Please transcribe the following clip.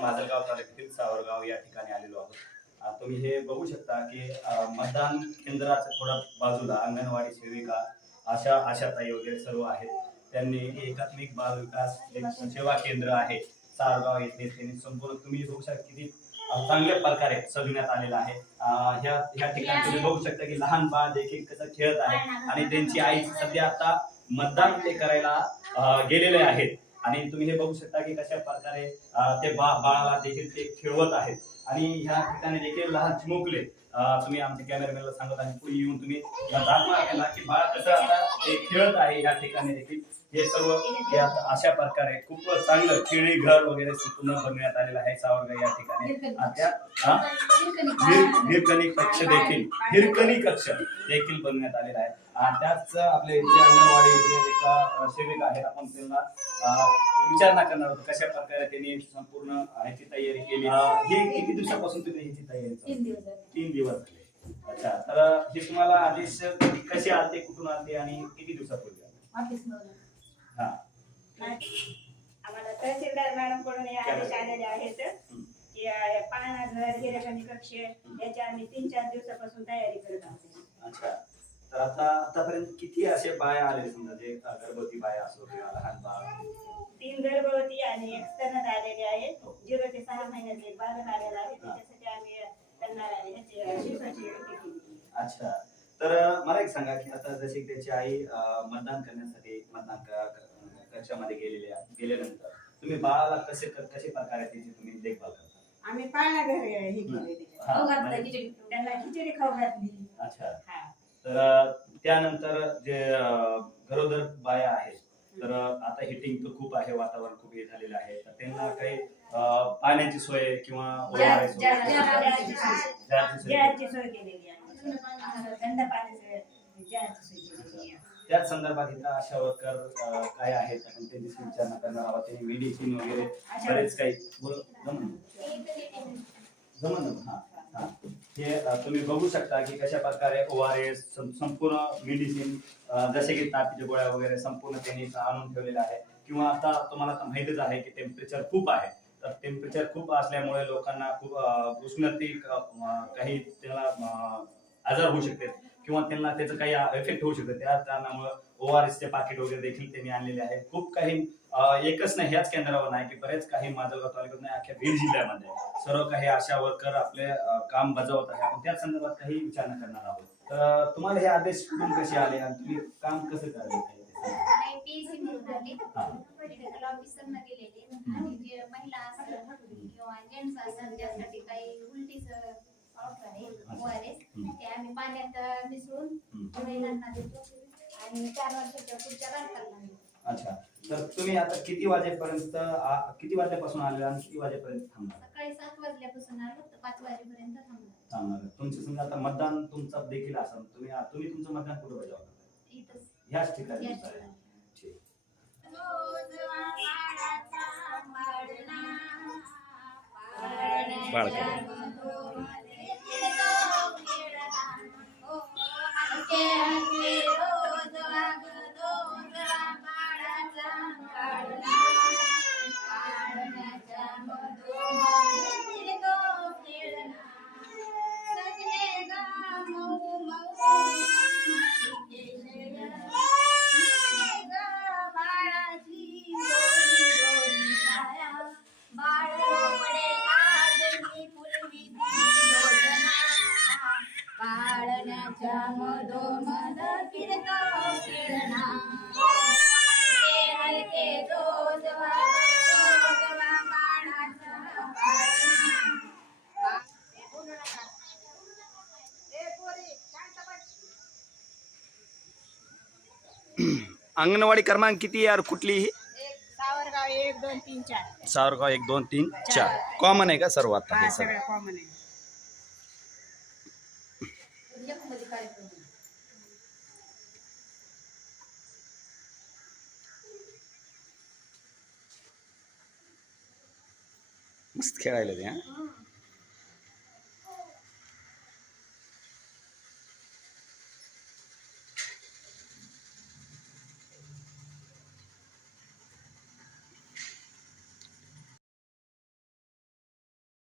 माजलगाव तालुक्यातील सावरगाव या ठिकाणी आलेलो आहोत. तुम्ही हे बघू शकता की मतदान केंद्राच्या थोडा बाजूला अंगणवाडी सेविका आशा आशाताई वगैरे सर्व आहेत. त्यांनी एकात्मिक बाल विकास सेवा केंद्र आहे सारगाव येथे. त्यांनी संपूर्ण तुम्ही बघू शकता किती चांगल्या प्रकारे सजवण्यात आलेलं आहे. ह्या ह्या ठिकाणी तुम्ही बघू शकता की लहान बाळ देखील कसं खेळत आहे आणि त्यांची आई सध्या आता मतदान ते करायला गेलेले आहेत. आणि तुम्ही हे बघू शकता की कशा प्रकारे ते बा बाळाला देखील ते खेळवत आहेत. आणि ह्या ठिकाणी देखील लहान चिमुकले तुम्ही आमच्या कॅमेरामॅनला सांगत आहे पुढे येऊन तुम्ही केला की बाळ कसं आता ते खेळत आहे या ठिकाणी देखील. हे सर्व अशा प्रकारे खूप चांगलं खेळी घर वगैरे पूर्ण बनवण्यात आलेलं आहे सावरगाव या ठिकाणी. हिरकणी कक्ष देखील हिरकणी कक्ष देखील बनवण्यात आलेला आहे. आणि त्याच आपले इथे अंगणवाडी इथे एक सेविका आहेत आपण त्यांना विचारणा करणार होतो कशा प्रकारे त्यांनी संपूर्ण ह्याची तयारी केली हे किती दिवसापासून तुम्ही ह्याची तयारी चालू? तीन दिवस झाले. अच्छा तर हे तुम्हाला आदेश कसे आलते कुठून आलते आणि किती दिवसापूर्वी आले? हा आम्हाला तहसीलदार मॅडमकडून हे आदेश आलेले आहेत. की अं, पाळणा घर हिरकणी कक्ष याची आम्ही तीन चार दिवसापासून तयारी करत आहोत अच्छा तर आता आतापर्यंत किती असे बाया आले समजा जे अ, गर्भवती बाया असो किंवा लहान बाळ तीन गर्भवती आणि एक स्तनद आलेले आहेत. झिरो ते सहा महिन्याचे बालक आलेला आहे. त्याच्यासाठी आम्ही त्यांना ह्याची अं, शिक्षणाची व्यवस्था केली अच्छा. तर मला एक सांगा की आता जशी त्याची आई मतदान करण्यासाठी मतदान कक्षामध्ये गेलेल्या गेल्यानंतर तुम्ही बाळाला कसे कसे प्रकारे त्याची तुम्ही देखभाल करता? आम्ही पाळणा घर हे केले हा, खाऊ घातलं म्हणजे- खिचडी. त्यांना खिचडी खाऊ घातली. अच्छा. तर त्यानंतर जे गरोदर बाया आहेत तर आता हिटिंग तर खूप आहे वातावरण खूप हे झालेलं आहे. तर त्यांना काही पाण्याची सोय किंवा त्याच संदर्भात इथं आशा वर्कर काय आहेत आपण त्यांची विचारणा करणार आहोत. त्यांनी मेडिसिन वगैरे बरेच काही जमन जमन? हा. हे तुम्ही बघू शकता की कशा प्रकारे ओ आर एस संपूर्ण मेडिसिन जसे की तापीच्या गोळ्या वगैरे संपूर्ण त्यांनी आणून ठेवलेल्या आहे किंवा आता तुम्हाला माहितच माहितीच आहे की टेम्परेचर खूप आहे. तर टेम्परेचर खूप असल्यामुळे लोकांना खूप उष्णते काही त्याला आजार होऊ शकते किंवा त्यांना त्याचं काही इफेक्ट होऊ शकतो. त्या कारणामुळे ओ आर एसचे पाकिट वगैरे देखील त्यांनी आणलेले आहे खूप काही एकच नाही ह्याच केंद्रावर नाही की बरेच काही माजलगाव तालुक्यात नाही अख्ख्या बीड जिल्ह्यामध्ये. सर्व काही आशा वर्कर आपले काम बजावत आहे. आपण त्याच संदर्भात काही विचारणा करणार आहोत. तर तुम्हाला हे आदेश कुठून कसे आले आणि तुम्ही काम कसं करायला ऑफिसरना गेलेली आणि जे महिला असेल किंवा जेंट्स असेल त्यासाठी काही उलटीचं पावडर आहे ORS. हम्म. ते आम्ही पाण्यात अं, मिसळून हम्म. महिलांना देतो आणि चार वर्षाच्या पुढच्या बालकांना देतो. अच्छा. तर तुम्ही आता किती वाजेपर्यंत आ- किती वाजल्यापासून आले आणि किती वाजेपर्यंत थांबणार? सकाळी सात वाजल्यापासून आलो तर पाच वाजेपर्यंत थांबलो थांबणार. तुमचं समजा आता मतदान तुमचं देखील असेल. तुम्ही तुम्ही तुमचं मतदान कुठं इथंच. ह्याच ठिकाणी याच तुमचं आहे. ठिकाणी. ठीक. yeah. पाळण्याच्या मधोमध फिरतो हलके. अंगणवाडी क्रमांक किती यार? कुठली ही? सावरगाव एक दोन तीन चार. सावरगाव एक दोन तीन चार. कॉमन आहे का सर्व आता हा सगळं? कॉमन आहे. एकमध्ये कार्यक्रम आहे. मस्त खेळायला ते हा